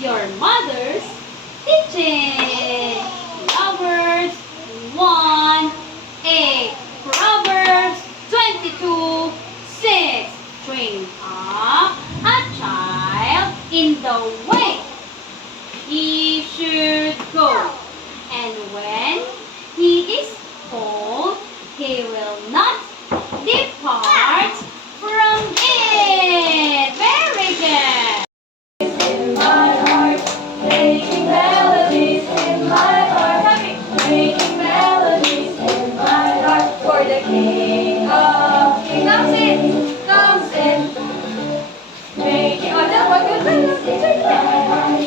your mother's kitchen. Proverbs 1:8. Proverbs 22:6. Train up a child in the way he should go, and when he is old, he will not depart from it. Very good. In my heart, making melodies in my heart, making melodies in my heart for the King of Kings. Comes in, making all the melodies in my heart,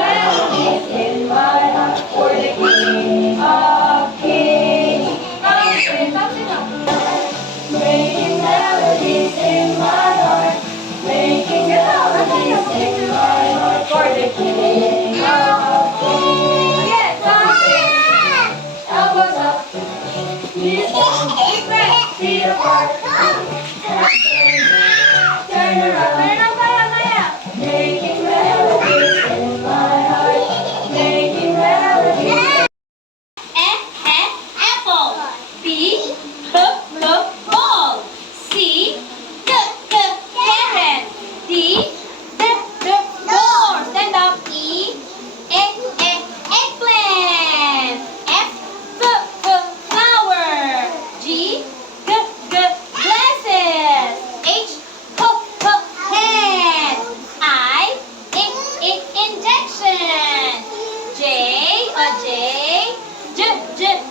melodies in my heart for the King of Kings. Comes in, making melodies in my heart, making melodies in my heart for the King of Kings. Again, elbows up, knees down, feet apart, turn around, making melodies in my heart, making melodies. Apple. B, ball. C, carrot. D, door. Stand up. E, eggplant. F, flower. G, glasses. H, head. I, injection.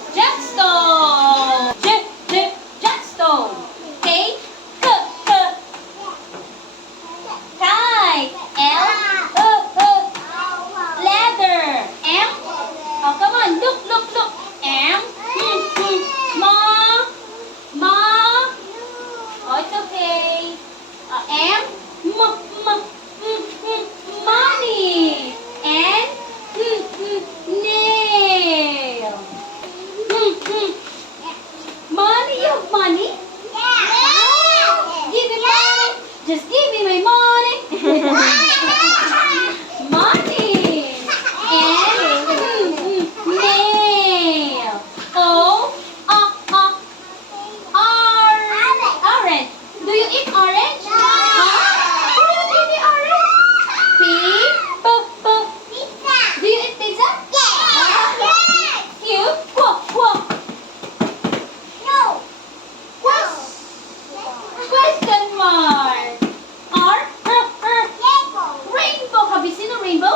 Jackstone. Jackstone. K, kite. L, ladder. M, oh come on, look. M, ma. Oh, it's okay. M, money. N, nail. Money, you have money? Give me money. Just give me my money. Money. And nail. O, orange. Do you eat orange? Huh? Do you eat orange? P, do you eat pizza? Q, question mark. R, rainbow. Have you seen a rainbow?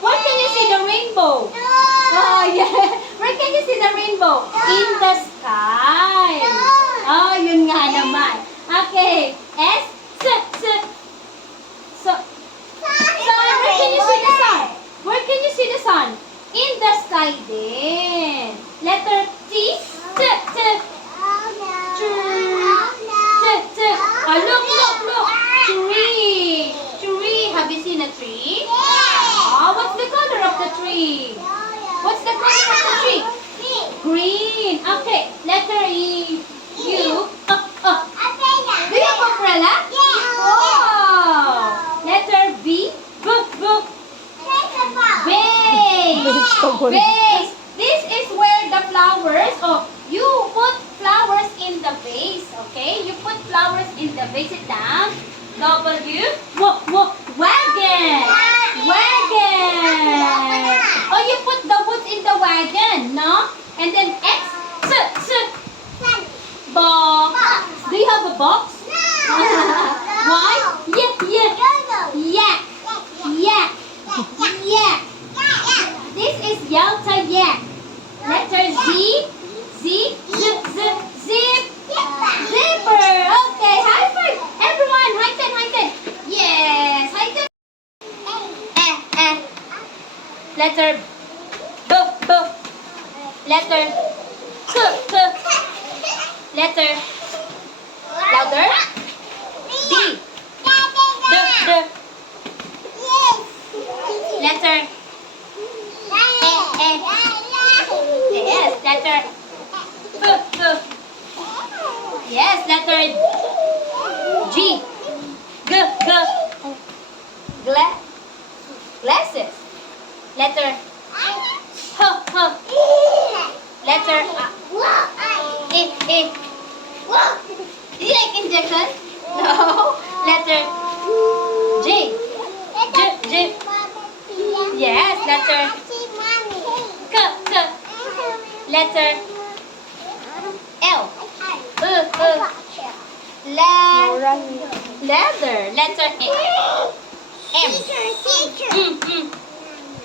Where can you see the rainbow? Oh, yeah. Where can you see the rainbow? In the sky. Oh, yun nga naman. Okay. S, sun. Where can you see the sun? Where can you see the sun? In the sky din. Letter T, look. Tree. Have you seen a tree? Oh, what's the color of the tree? What's the color of the tree? Green. Okay. Letter E, U. Do you have umbrella? Wow. Letter V, vase. This is where the flowers. Oh, you put flowers in the vase. Okay, you put flowers in the vase. Sit down. W, wagon. Oh, you put the wood in the wagon, no? And then X, box. Do you have a box? Why? Yak. This is Yalta yak. Letter Z, zip. Zipper. Okay, high five. Everyone, high ten. Yes, high ten. Letter B. Letter K. Letter louder. D. Letter Yes, letter F. Yes, letter injection? No. Letter J. J. Yes, letter K. Letter L. Leather. Letter M.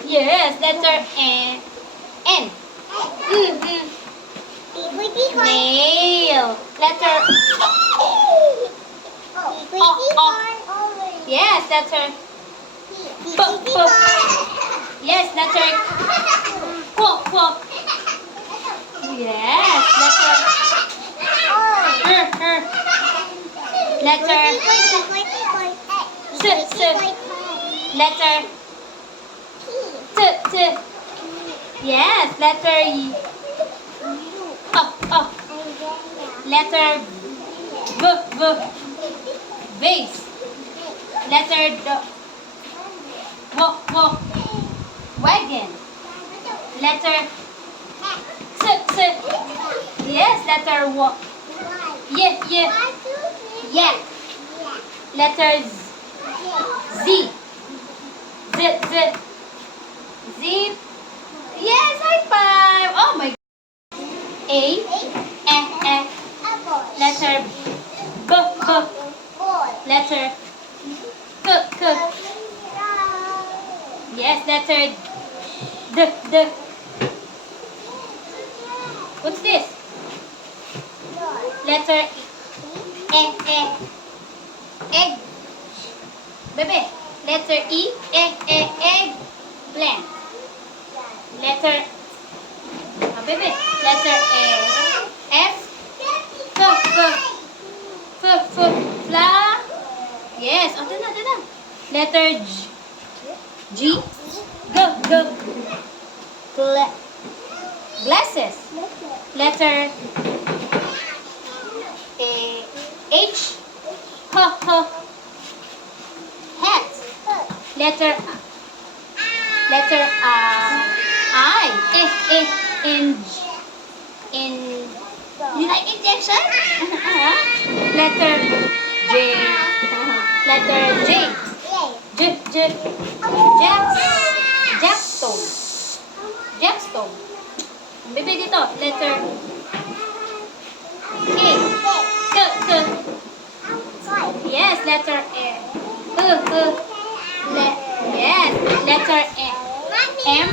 Yes, letter N. Nail. Letter Yes, letter Yes, letter Yes, letter Letter Letter Yes, letter Y. Letter Vase. Letter Wagon. Letter Yes, letter Yak. Letter Z. Zip. Yes, high five. Oh my God. A. Letter B. Letter K. Yes, letter D. What's this? Letter Egg. Baby. Letter E. Egg. Plant. Letter baby. Letter F. Fla. Yes. Oh, dun. Letter G. Glasses. Letter H. Hat. Letter I. You like injection? Letter J. Letter J. Jackstone. Baby dito. Letter K. Yes, letter yes, letter M.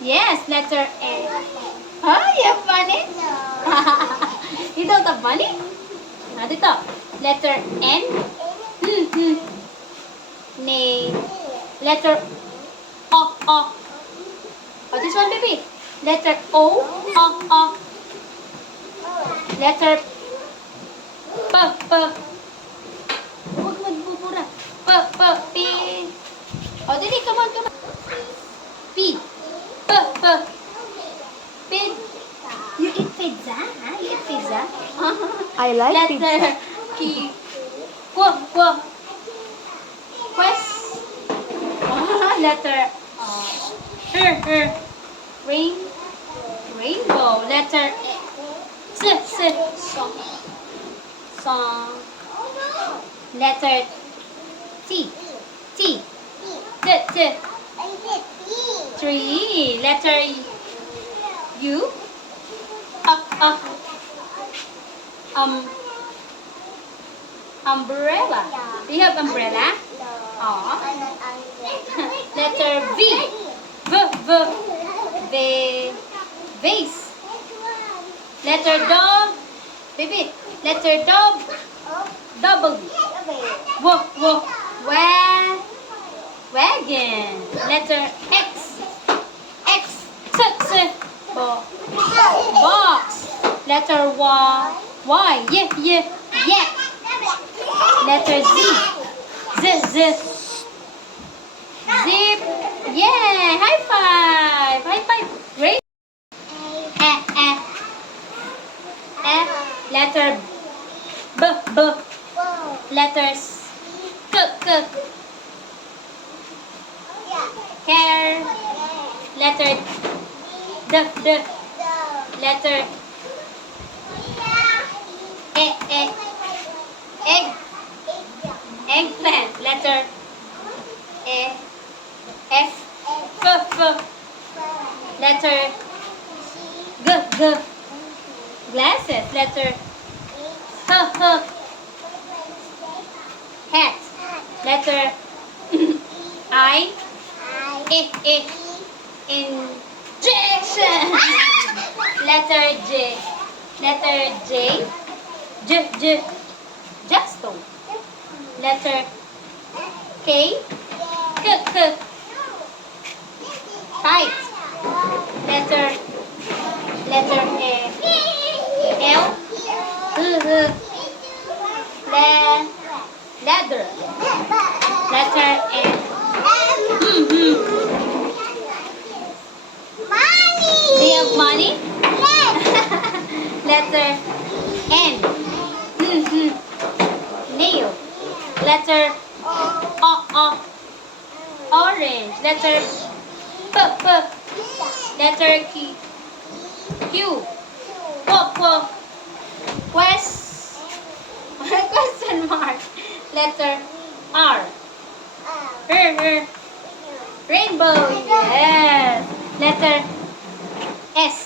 Yes, letter Oh, you have funny? You don't have funny? Dito. Letter N. Letter O. Oh, this one, baby. Letter O. Letter P. Huwag magbubura. P. Oh, dali, come on. P. Pid. You eat pizza? Huh? You eat pizza? I like Letter Q. Quest. Letter Rainbow. Letter Song. Letter T. Tree. Letter U. Umbrella. Do you have umbrella? Oh. Letter V. Vase. Letter dog. Baby. Letter dog. Double. Wagon. Letter X. Box. Letter Y. Yak. Letter Z. Zip. Yeah. High five. Great. F. Letter B. Letters K. Hair. Letter D. Letter letter H. Hat. Letter I. Injection. Letter J. Letter J. Justone. Letter K. Kite. Letter L. Ladder. Letter N. Do you have money? Letter N. Nail. Letter O. Orange. Letter P. Letter Q. Question mark. Letter R. Rainbow. Yes. Letter S.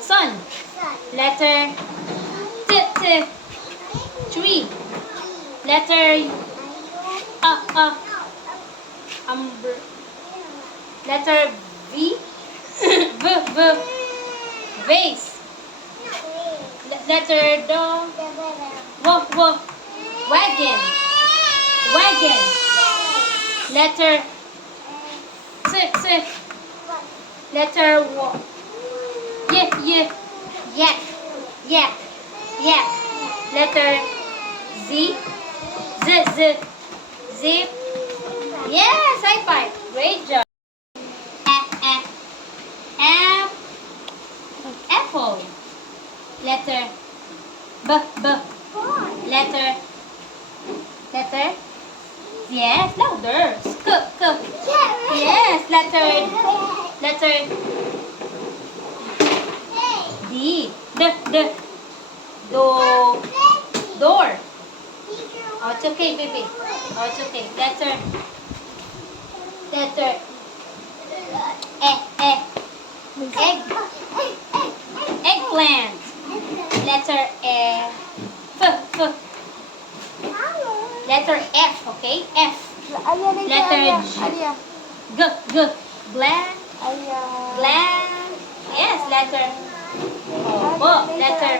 Sun. Letter T. Tree. Letter Letter V. Vase. Letter Wagon. Letter Letter Yak. Letter Z. Zip. Yes, high five. Great job. Apple. Letter B. Letter yes, louder. K. Yes, letter D. Door. Oh, it's okay, baby. Oh, it's okay. Letter Eggplant. Letter Letter F, okay? F. Letter G. Gland. Yes, letter letter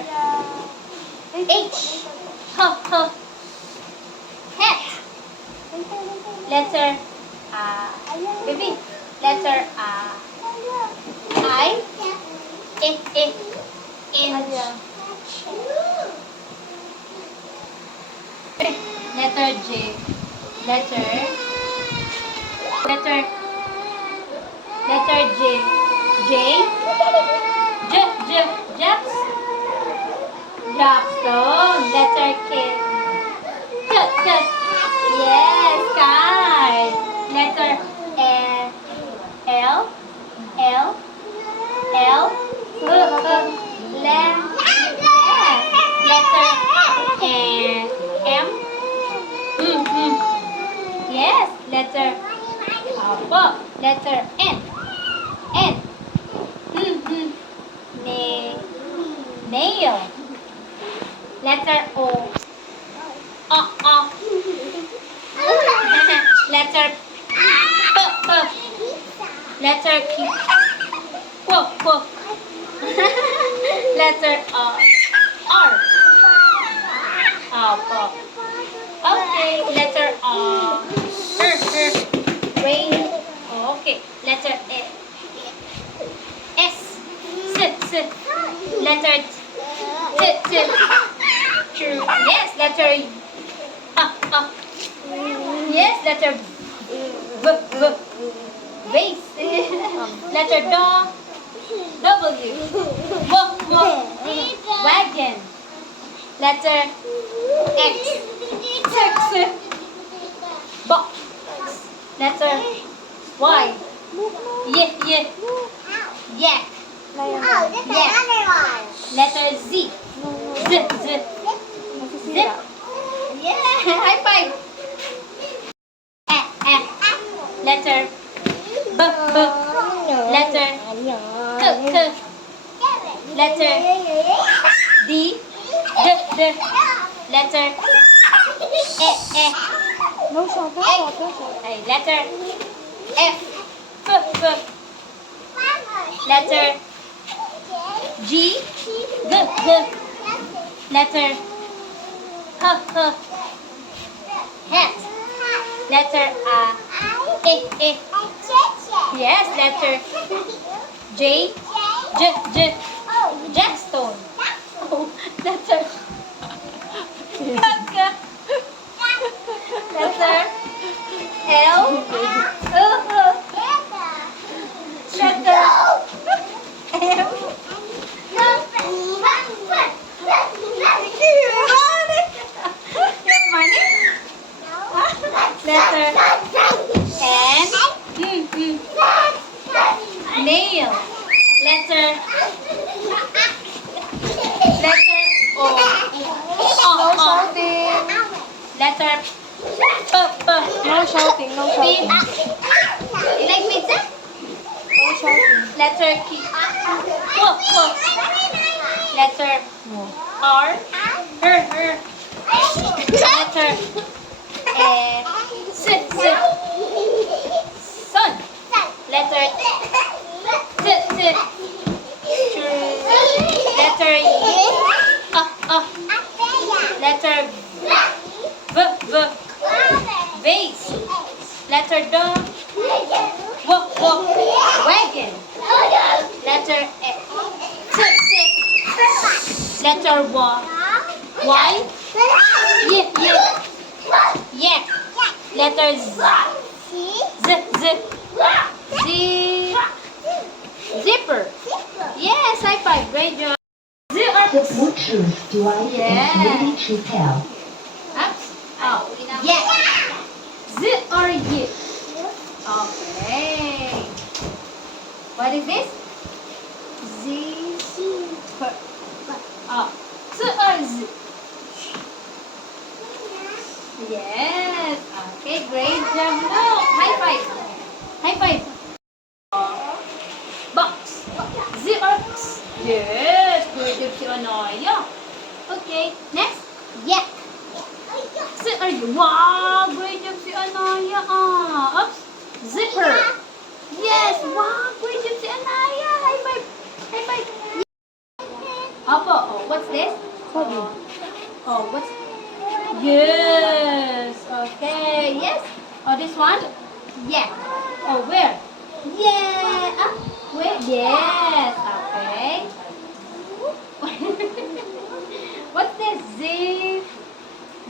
H. Hat. Letter baby. Letter I. Letter J. Letter Japstone. Letter K. Yes, kite. Letter L. Lamb. Letter M. Yes, letter letter N. Nail. Letter O. Letter P. Letter Q. Letter R. Okay, letter rain. Okay, letter S. Letter T. True. Yes, letter yes, letter vase. Letter W. Wagon. Letter X. Box. Letter Y. Yak. Letter Z. Zip. Yeah, high five. Letter B. Letter K. Letter D. D. Letter E. No shot, no shot, no shot. Okay, letter F. F. Letter G. G. Letter H. Hat. Letter E. Yes, letter J. J. Jackstone. Oh, letter letter L. Letter M. Your money? Letter N. Nail. Letter O. No shouting. Letter P. No shouting, no shouting. You like pizza? No shouting. Letter Q. Letter R. Her. Letter S. Sun. Letter T. Letter Letter V. Vase. Letter Wagon. Letter Letter Y. Yak. Letter Z. Zipper. Yes, high five. Great job. But what truth do I Yeah. really to tell? Ups. Oh, yeah. Z or Y? Okay. What is this? Z. Oh. Z or Z? Yes. Okay, great job. Look. High five. High five. Box. Z or X? Yes. Good job si Anaya. Okay. Next. Yak. Z or Y? Wow. Great job si Anaya. Oops. Zipper. Yes. Wow. Great job si Anaya. High five. High five. Opo. Oh, what's this? Sabi. Oh, what's... Yes. Okay. Yes. Oh, this one? Yeah. Oh, where? Yeah. Where? Yes. Okay. What's this?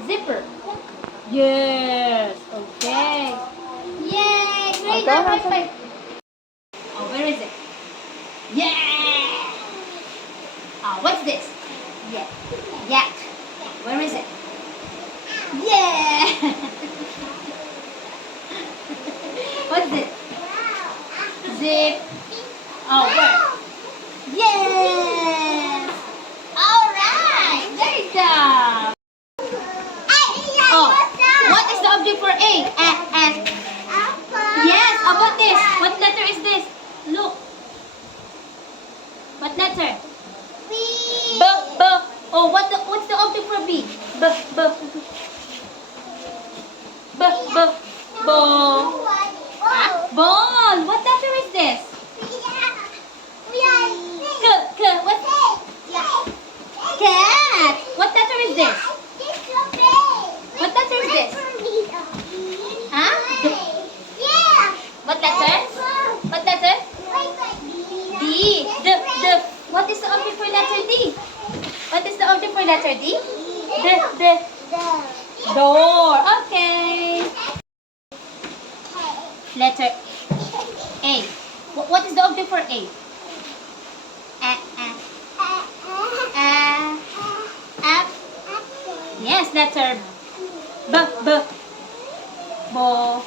Zipper. Yes. Okay. Yay. Great Go job. ahead, High five. Oh, where is it? Yeah. Oh, what's this? Yeah. Yak. Where is it? Yeah. What's it? Zip. Oh, where? Yes. All right. Great job. Oh, what is the object for A? Yes. How about this? What letter is this? Look. What letter? B. Oh, what's the object for B? Ball. Ball. What letter is this? What? Cat. What letter is this? What letter is this? Huh? What letter? What letter? D. What is the object for letter D? What is the object for letter D? Door. Okay. Letter A. What is the object for A? Yes, letter B. Ball.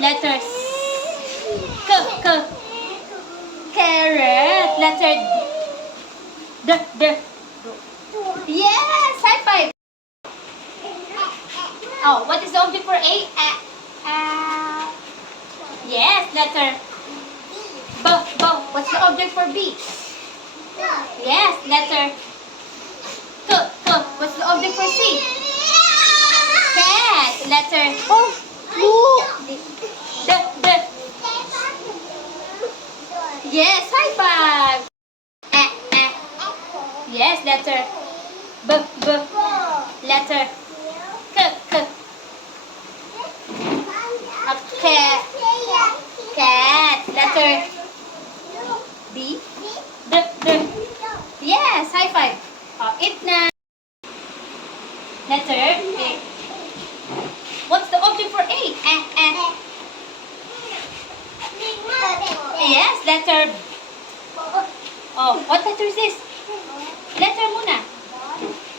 Letter K. Carrot. Letter D. Yes, high five. Oh, what is the object for A? Yes, letter B. What's the object for B? Yes, letter Oh, blue. The. Yes, high five. Eh. Yes, letter. B. Letter. K. A cat. Cat. Letter. B. D. Yes, high five. Oh, eat na. Letter A. What's the object for A? Yes, letter. Oh, what letter is this? Letter muna.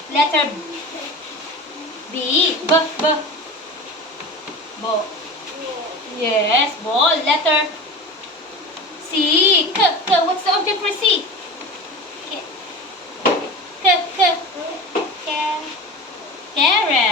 Letter B. B. Bo. Yes, ball. Letter C. K. What's the object for C? K. Carrot.